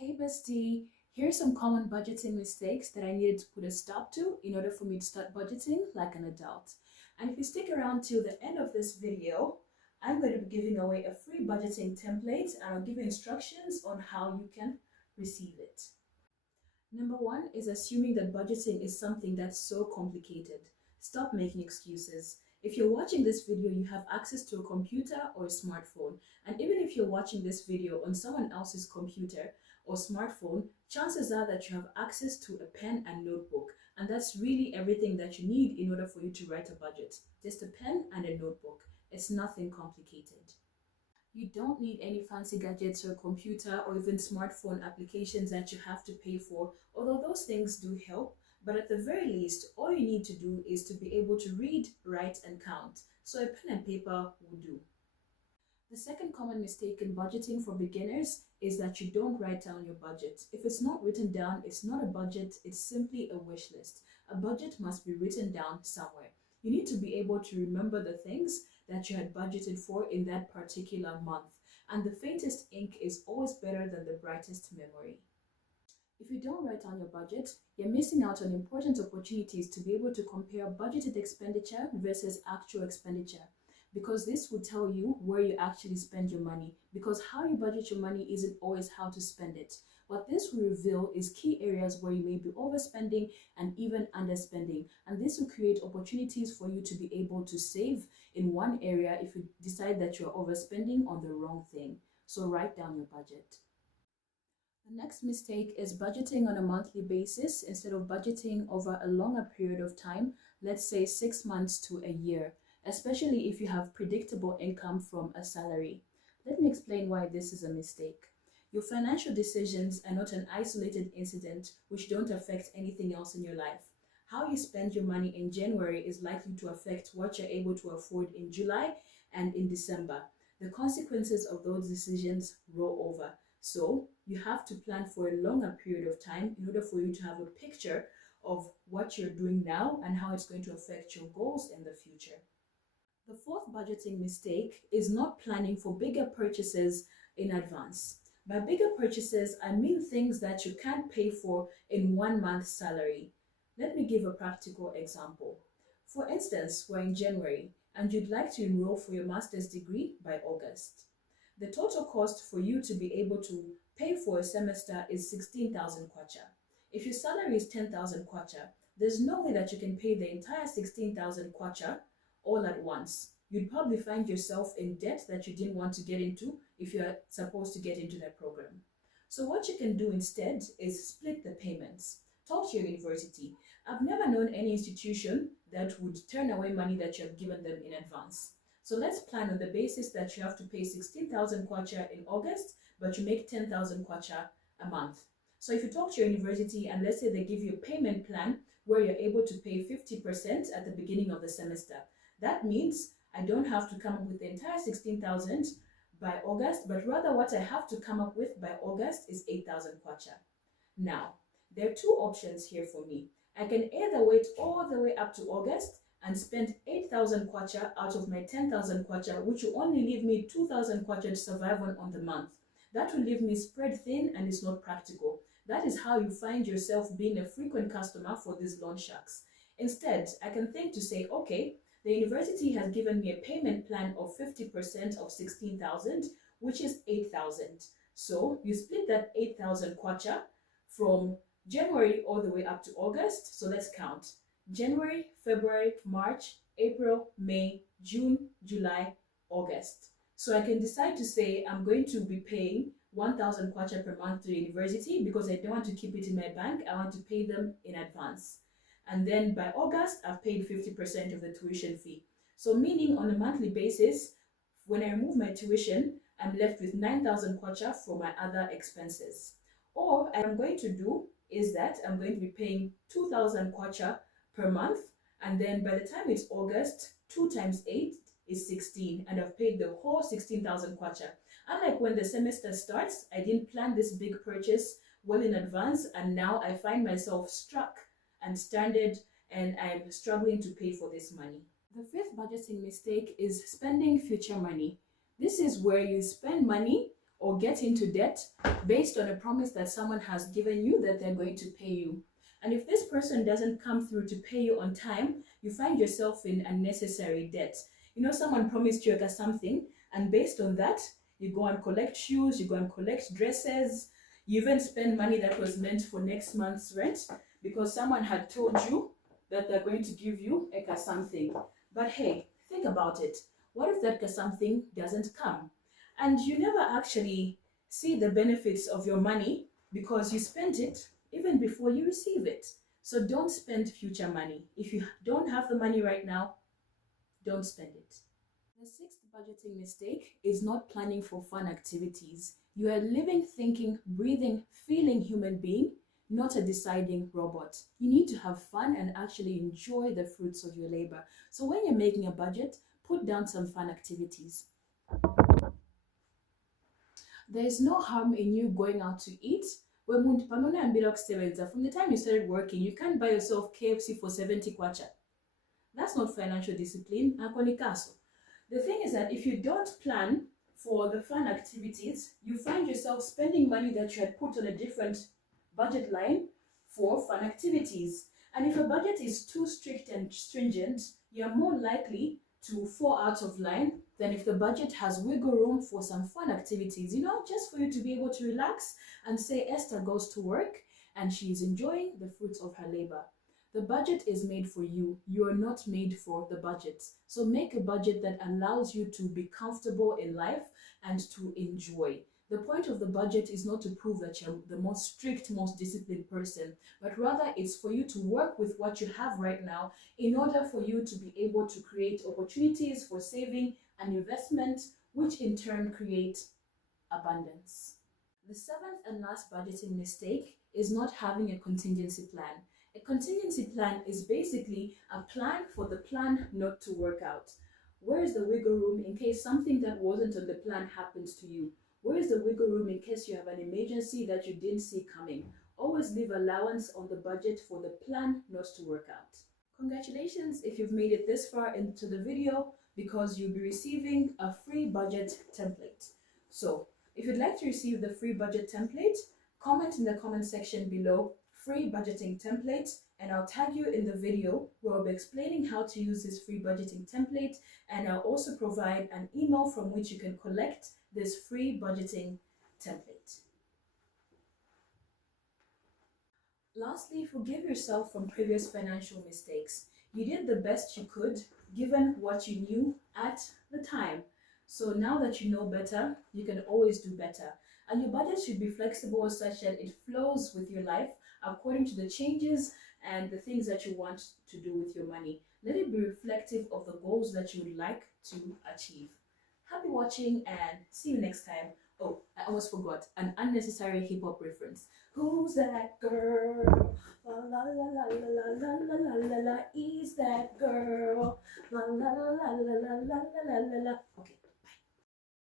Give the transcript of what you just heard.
Hey bestie, here's some common budgeting mistakes that I needed to put a stop to in order for me to start budgeting like an adult. And if you stick around till the end of this video, I'm going to be giving away a free budgeting template and I'll give you instructions on how you can receive it. Number one is assuming that budgeting is something that's so complicated. Stop making excuses. If you're watching this video, you have access to a computer or a smartphone. And even if you're watching this video on someone else's computer or smartphone, chances are that you have access to a pen and notebook. And that's really everything that you need in order for you to write a budget. Just a pen and a notebook. It's nothing complicated. You don't need any fancy gadgets or computer or even smartphone applications that you have to pay for, although those things do help. But at the very least, all you need to do is to be able to read, write, and count. So a pen and paper will do. The second common mistake in budgeting for beginners is that you don't write down your budget. If it's not written down, it's not a budget, it's simply a wish list. A budget must be written down somewhere. You need to be able to remember the things that you had budgeted for in that particular month. And the faintest ink is always better than the brightest memory. If you don't write down your budget, you're missing out on important opportunities to be able to compare budgeted expenditure versus actual expenditure, because this will tell you where you actually spend your money, because how you budget your money isn't always how to spend it. What this will reveal is key areas where you may be overspending and even underspending, and this will create opportunities for you to be able to save in one area if you decide that you're overspending on the wrong thing. So write down your budget. The next mistake is budgeting on a monthly basis instead of budgeting over a longer period of time, let's say 6 months to a year, especially if you have predictable income from a salary. Let me explain why this is a mistake. Your financial decisions are not an isolated incident which don't affect anything else in your life. How you spend your money in January is likely to affect what you're able to afford in July and in December. The consequences of those decisions roll over. So you have to plan for a longer period of time in order for you to have a picture of what you're doing now and how it's going to affect your goals in the future. The fourth budgeting mistake is not planning for bigger purchases in advance. By bigger purchases, I mean things that you can't pay for in 1 month's salary. Let me give a practical example. For instance, we're in January and you'd like to enroll for your master's degree by August. The total cost for you to be able to pay for a semester is 16,000 kwacha. If your salary is 10,000 kwacha, there's no way that you can pay the entire 16,000 kwacha all at once. You'd probably find yourself in debt that you didn't want to get into if you're supposed to get into that program. So what you can do instead is split the payments. Talk to your university. I've never known any institution that would turn away money that you have given them in advance. So let's plan on the basis that you have to pay 16,000 kwacha in August, but you make 10,000 kwacha a month. So if you talk to your university and let's say they give you a payment plan where you're able to pay 50% at the beginning of the semester, that means I don't have to come up with the entire 16,000 by August, but rather what I have to come up with by August is 8,000 kwacha. Now, there are two options here for me. I can either wait all the way up to August and spend 8,000 kwacha out of my 10,000 kwacha, which will only leave me 2,000 kwacha to survive on the month. That will leave me spread thin and it's not practical. That is how you find yourself being a frequent customer for these loan sharks. Instead, I can think to say, okay, the university has given me a payment plan of 50% of 16,000, which is 8,000. So you split that 8,000 kwacha from January all the way up to August. So let's count. January, February, March, April, May, June, July, August. So I can decide to say I'm going to be paying 1,000 kwacha per month to the university because I don't want to keep it in my bank. I want to pay them in advance. And then by August, I've paid 50% of the tuition fee. So meaning on a monthly basis, when I remove my tuition, I'm left with 9,000 kwacha for my other expenses. Or what I'm going to do is that I'm going to be paying 2,000 kwacha per month, and then by the time it's August, 2 times 8 is 16, and I've paid the whole 16,000 kwacha. Unlike when the semester starts, I didn't plan this big purchase well in advance, and now I find myself stuck and stranded, and I'm struggling to pay for this money. The fifth budgeting mistake is spending future money. This is where you spend money or get into debt based on a promise that someone has given you that they're going to pay you. And if this person doesn't come through to pay you on time, you find yourself in unnecessary debt. You know, someone promised you something, and based on that, you go and collect shoes, you go and collect dresses, you even spend money that was meant for next month's rent because someone had told you that they're going to give you something. But hey, think about it. What if that something doesn't come? And you never actually see the benefits of your money because you spent it even before you receive it. So don't spend future money. If you don't have the money right now, don't spend it. The sixth budgeting mistake is not planning for fun activities. You are a living, thinking, breathing, feeling human being, not a deciding robot. You need to have fun and actually enjoy the fruits of your labor. So when you're making a budget, put down some fun activities. There's no harm in you going out to eat. From the time you started working, you can't buy yourself KFC for 70 kwacha. That's not financial discipline. The thing is that if you don't plan for the fun activities, you find yourself spending money that you had put on a different budget line for fun activities. And if a budget is too strict and stringent, you're more likely to fall out of line than if the budget has wiggle room for some fun activities, you know, just for you to be able to relax and say Esther goes to work and she's enjoying the fruits of her labor. The budget is made for you. You are not made for the budget. So make a budget that allows you to be comfortable in life and to enjoy. The point of the budget is not to prove that you're the most strict, most disciplined person, but rather it's for you to work with what you have right now in order for you to be able to create opportunities for saving and investment, which in turn create abundance. The seventh and last budgeting mistake is not having a contingency plan. A contingency plan is basically a plan for the plan not to work out. Where is the wiggle room in case something that wasn't on the plan happens to you? Where is the wiggle room in case you have an emergency that you didn't see coming? Always leave allowance on the budget for the plan not to work out. Congratulations if you've made it this far into the video because you'll be receiving a free budget template. So if you'd like to receive the free budget template, comment in the comment section below free budgeting template and I'll tag you in the video where I'll be explaining how to use this free budgeting template, and I'll also provide an email from which you can collect this free budgeting template. Lastly, forgive yourself from previous financial mistakes. You did the best you could given what you knew at the time. So now that you know better, you can always do better. And your budget should be flexible such that it flows with your life according to the changes and the things that you want to do with your money. Let it be reflective of the goals that you would like to achieve. Happy watching and see you next time. Oh, I almost forgot an unnecessary hip hop reference. Who's that girl? La la la la la la la la la la, is that girl?